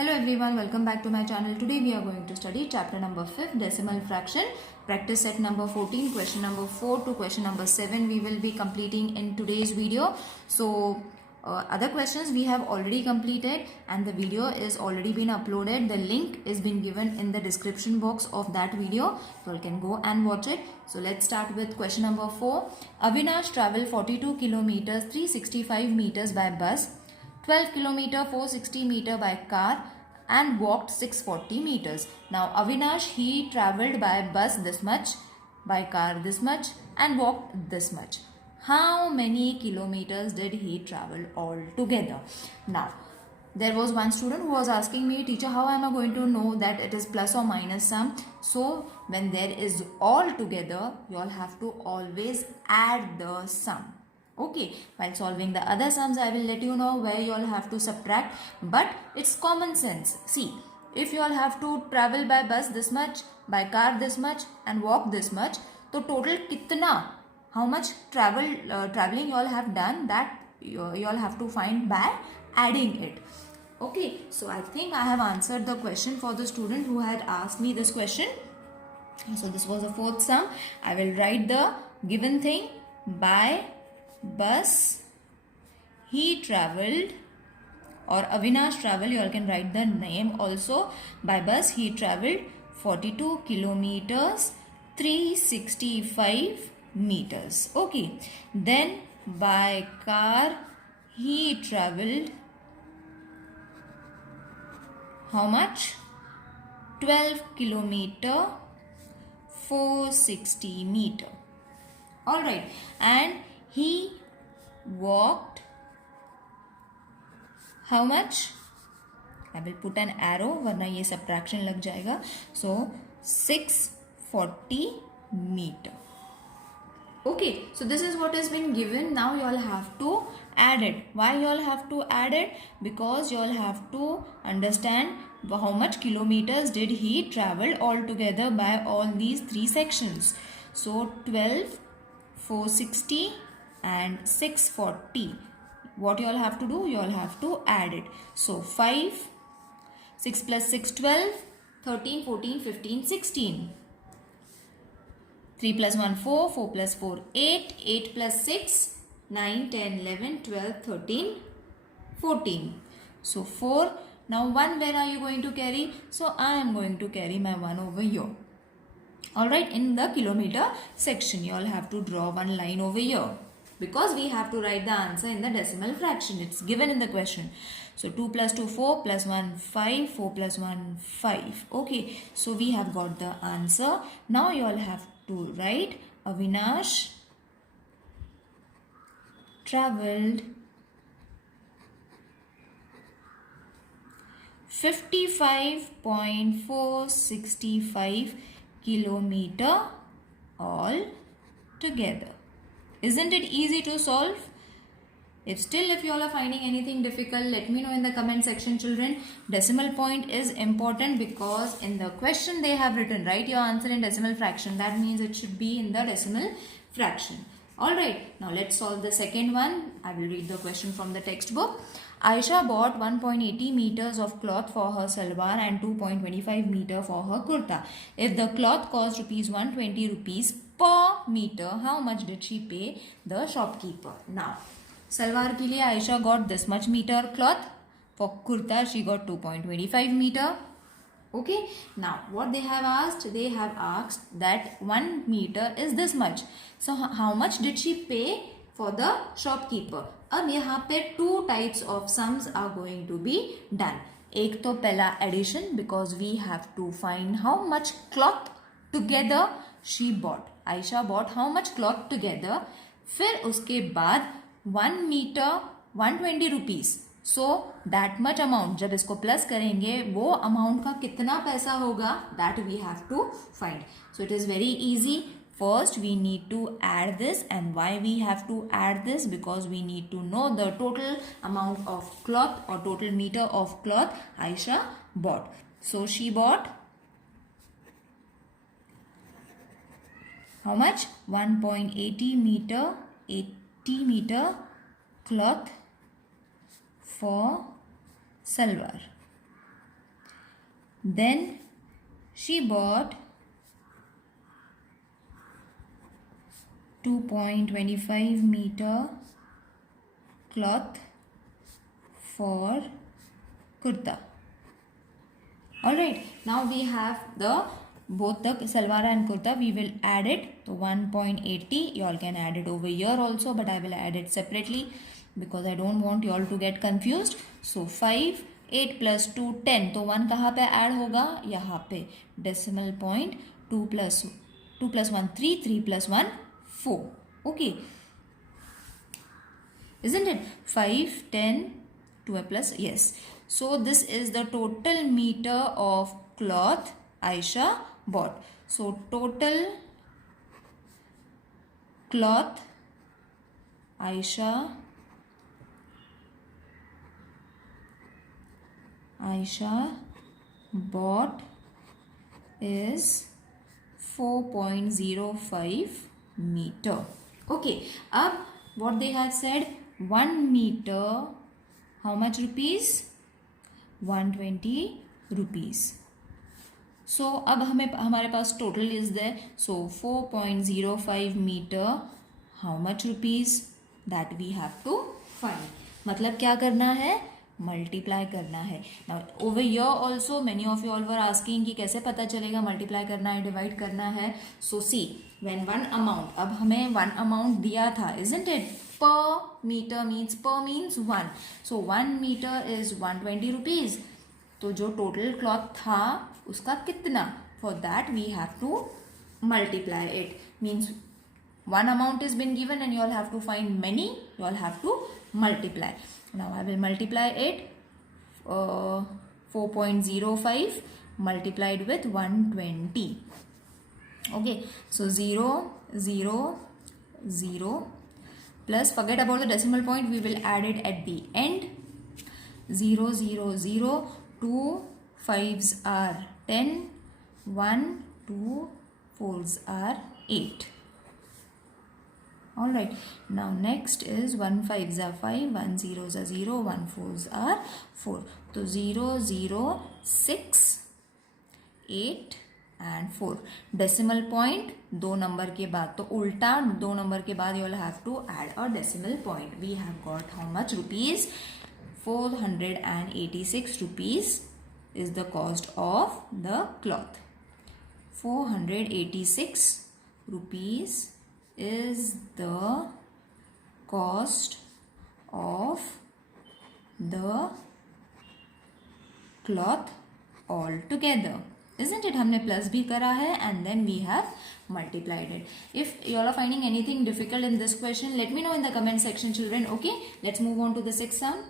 Hello everyone, welcome back to my channel. Today we are going to study chapter number 5, decimal fraction, practice set number 14, question number 4 to question number 7 we will be completing in today's video. So other questions we have already completed and the video is already been uploaded. The link is been given in the description box of that video, so you can go and watch it. So let's start with question number 4. Avinash traveled 42 kilometers 365 meters by bus, 12 kilometer 460 meter by car and walked 640 meters. Now Avinash, he travelled by bus this much, by car this much and walked this much. How many kilometers did he travel all together? Now there was one student who was asking me, teacher, how am I going to know that it is plus or minus sum? So when there is all together, you all have to always add the sum. Okay, while solving the other sums, I will let you know where you all have to subtract, but it's common sense. See, if you all have to travel by bus this much, by car this much and walk this much, so total kitna, how much traveling you all have done, that you all have to find by adding it. Okay, so I think I have answered the question for the student who had asked me this question. So this was the fourth sum. I will write the given thing. By bus he travelled, or Avinash travelled, you all can write the name also. By bus he travelled 42 kilometers 365 meters. Okay, then by car he travelled how much? 12 kilometer 460 meter. Alright, and he walked how much? I will put an arrow वरना ये subtraction लग जाएगा. So 640 meter. Okay, so this is what has been given. Now you all have to add it. Why you all have to add it? Because you all have to understand how much kilometers did he travel altogether by all these three sections. So 12, 460 and 640. What you all have to do? You all have to add it. So 5, 6 plus 6, 12, 13, 14, 15, 16. 3 plus 1, 4, 4 plus 4, 8, 8 plus 6, 9, 10, 11, 12, 13, 14. So 4. Now 1 where are you going to carry? So I am going to carry my 1 over here. Alright, in the kilometer section you all have to draw one line over here, because we have to write the answer in the decimal fraction. It's given in the question. So 2 plus 2, 4 plus 1, 5, 4 plus 1, 5. Okay, so we have got the answer. Now you all have to write Avinash travelled 55.465 kilometer all together. Isn't it easy to solve? If you all are finding anything difficult, let me know in the comment section, children. Decimal point is important because in the question they have written, write your answer in decimal fraction. That means it should be in the decimal fraction. Alright, now let's solve the second one. I will read the question from the textbook. Aisha bought 1.80 meters of cloth for her salwar and 2.25 meter for her kurta. If the cloth cost rupees 120 rupees per meter, how much did she pay the shopkeeper? Now, salwar ke liye Aisha got this much meter cloth. For kurta, she got 2.25 meter. Okay, now what they have asked? They have asked that 1 meter is this much. So how much did she pay for the shopkeeper? अब यहाँ पे two types of sums are going to be done. एक तो पहला addition, because we have to find how much cloth together she bought. Aisha bought how much cloth together. फिर उसके बाद 1 meter 120 rupees. So that much amount, जब इसको plus करेंगे वो amount का कितना पैसा होगा, that we have to find. So it is very easy. First we need to add this, and why we have to add this? Because we need to know the total amount of cloth or total meter of cloth Aisha bought. So she bought how much? 1.80 meter, 80 meter cloth for salwar. Then she bought 2.25 meter cloth for kurta. Alright, now we have the both the salwar and kurta. We will add it. So 1.80, you all can add it over here also, but I will add it separately because I don't want you all to get confused. So 5, 8 plus 2, 10. तो 1 कहाँ पे add होगा? यहाँ पे decimal point. 2 plus 1, 3, 3 plus 1, 4. Okay, isn't it? 5, 10, 12 plus, yes. So this is the total meter of cloth Aisha bought. So total cloth Aisha bought is 4.05 meter. Okay, अब what they have said, 1 meter, how much rupees? 120 rupees. So अब हमारे पास total is there. So 4.05 meter, how much rupees? That we have to find. मतलब क्या करना है? Multiply करना है. Now over here also many of you all were asking कि कैसे पता चलेगा मल्टीप्लाई करना है, डिवाइड करना है. So see, when one amount, अब हमें one amount दिया था, isn't it? Per meter means 1. So 1 meter is 120 rupees. तो जो total cloth था उसका कितना? For that we have to multiply it. Means one amount is been given and you all have to find many. You all have to multiply. Now I will multiply it. 4.05 multiplied with 120. Okay, so 0, 0, 0 plus, forget about the decimal point, we will add it at the end. 0, 0, 0, 2 5s are 10, 1, 2 4s are 8. Alright, now next is 1 5s are 5, 1 0s are 0, 1 4s are 4. So 0, 0, 6, 8 and 4. Decimal point 2 number के बाद, तो उल्टा 2 number के बाद you will have to add a decimal point. We have got how much rupees? 486 rupees is the cost of the cloth. 486 rupees is the cost of the cloth altogether. Isn't it? हमने plus भी करा है and then we have multiplied it. If you all are finding anything difficult in this question, let me know in the comment section, children. Okay, let's move on to the sixth sum.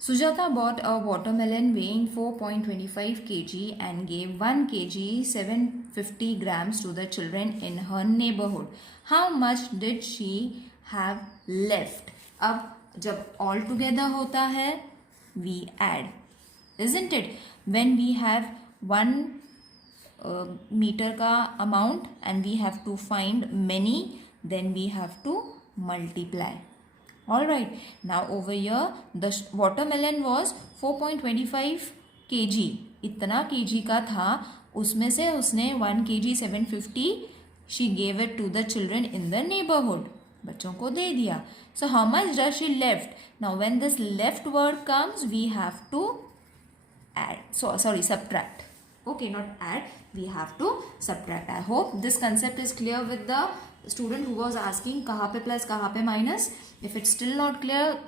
Sujata bought a watermelon weighing 4.25 kg and gave 1 kg 750 grams to the children in her neighborhood. How much did she have left? अब जब all together होता है, we add, isn't it? When we have 1 meter का amount and we have to find many, then we have to multiply. Alright, now over here the watermelon was 4.25 kg. इतना kg का था, उसमें से उसने 1 kg 750 she gave it to the children in the neighborhood. बच्चों को दे दिया. So how much does she left? Now when this left word comes, we have to add. So sorry, subtract. Okay, not add, we have to subtract. I hope this concept is clear with the student who was asking kahan pe plus kahan pe minus. If it's still not clear,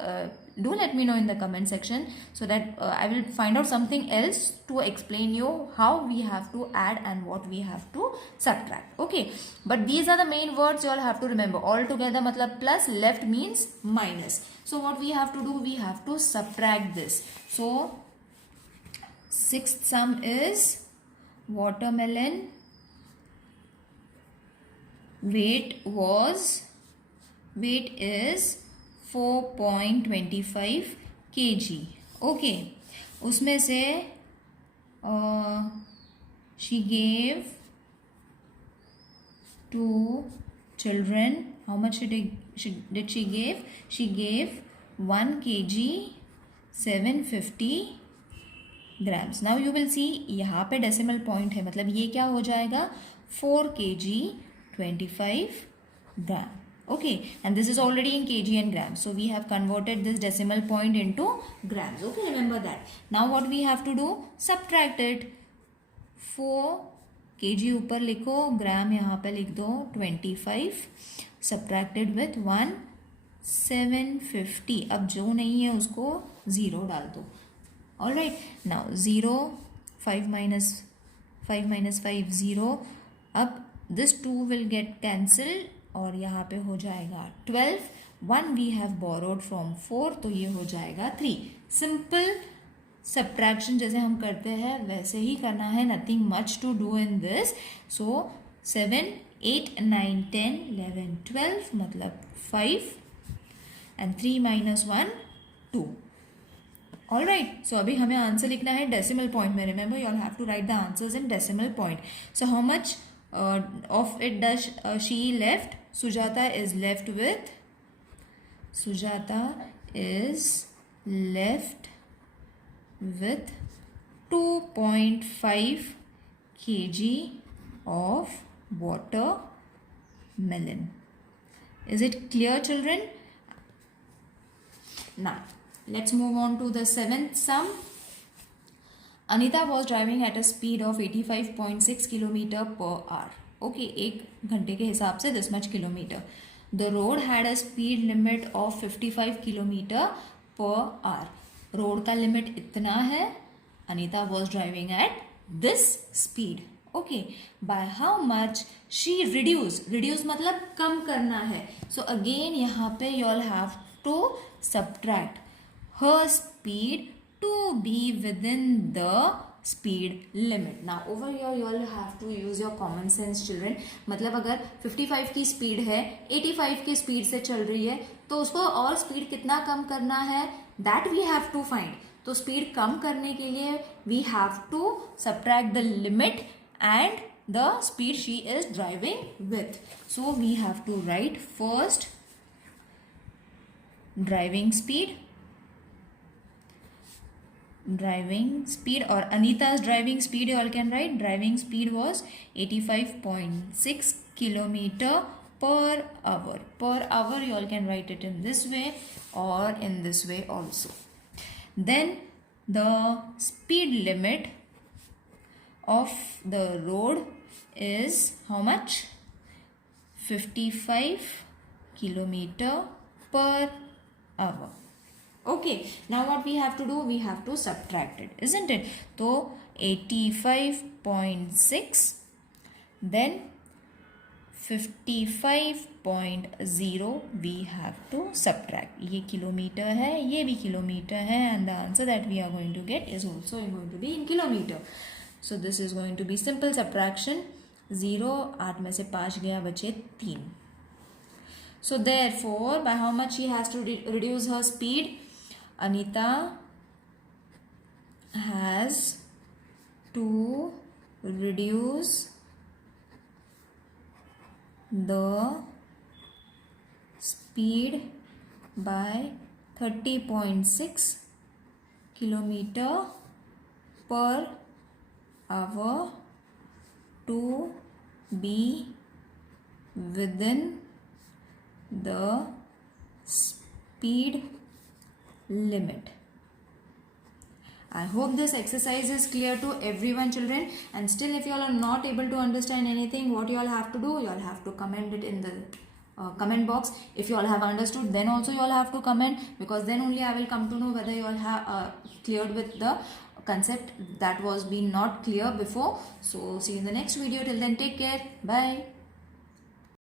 do let me know in the comment section so that I will find out something else to explain you how we have to add and what we have to subtract. Okay, but these are the main words you all have to remember. All together matlab plus, left means minus. So what we have to do, we have to subtract this. So sixth sum is watermelon weight is 4.25 kg. Okay, उसमें से she gave to children, how much did she give? She gave 1 kg 750 grams. Now you will see यहाँ पे decimal point है, मतलब ये क्या हो जाएगा 4 kg 25 gram. Okay, and this is already in kg and grams, so we have converted this decimal point into grams. Okay, remember that. Now what we have to do, subtract it. 4 kg ऊपर लिखो, ग्राम यहाँ पे लिख दो 25, subtracted with 1 750. अब जो नहीं है उसको 0 डाल दो. All right, now 0 5 minus 5 0. अब this 2 will get cancelled और यहाँ पे हो जाएगा 12. 1 we have borrowed from 4, तो ये हो जाएगा 3. सिंपल सब्ट्रैक्शन जैसे हम करते हैं वैसे ही करना है, nothing much to do in this. So 7 8 9 10 11 12 मतलब 5 and 3 minus 1 2. All right, so अभी हमें आंसर लिखना है डेसिमल पॉइंट में. Remember you all have to write the answers in decimal point. So how much of it does she left? Sujata is left with 2.5 kg of watermelon. Is it clear, children? Now let's move on to the seventh sum. Anita was driving at a speed of 85.6 km per hour. Okay, एक घंटे के हिसाब से this much kilometer. The road had a speed limit of 55 km per hour. Road का limit इतना है. Anita was driving at this speed. Okay, by how much she reduce मतलब कम करना है. So again यहाँ पे you all have to subtract her speed to be within the speed limit. Now over here you all have to use your common sense, children. मतलब अगर 55 की speed है, 85 की स्पीड से चल रही है, तो उसको और स्पीड कितना कम करना है, that we have to find. तो स्पीड कम करने के लिए we have to subtract the limit and the speed she is driving with. So we have to write first driving speed or Anita's driving speed. You all can write driving speed was 85.6 kilometer per hour. Per hour you all can write it in this way or in this way also. Then the speed limit of the road is how much? 55 kilometer per hour. Okay, now what we have to do, we have to subtract it, isn't it? So 85.6 then 55.0 we have to subtract. ये kilometre है, ये भी kilometre है, and the answer that we are going to get is also going to be in kilometer. So this is going to be simple subtraction. 0 8 में से 5 गया, बचे 3. So therefore by how much she has to reduce her speed? Anita has to reduce the speed by 30.6 kilometer per hour to be within the speed limit. I hope this exercise is clear to everyone, children. And still if you all are not able to understand anything, what you all have to do, you all have to comment it in the comment box. If you all have understood, then also you all have to comment, because then only I will come to know whether you all have cleared with the concept that was being not clear before. So see you in the next video. Till then, take care. Bye.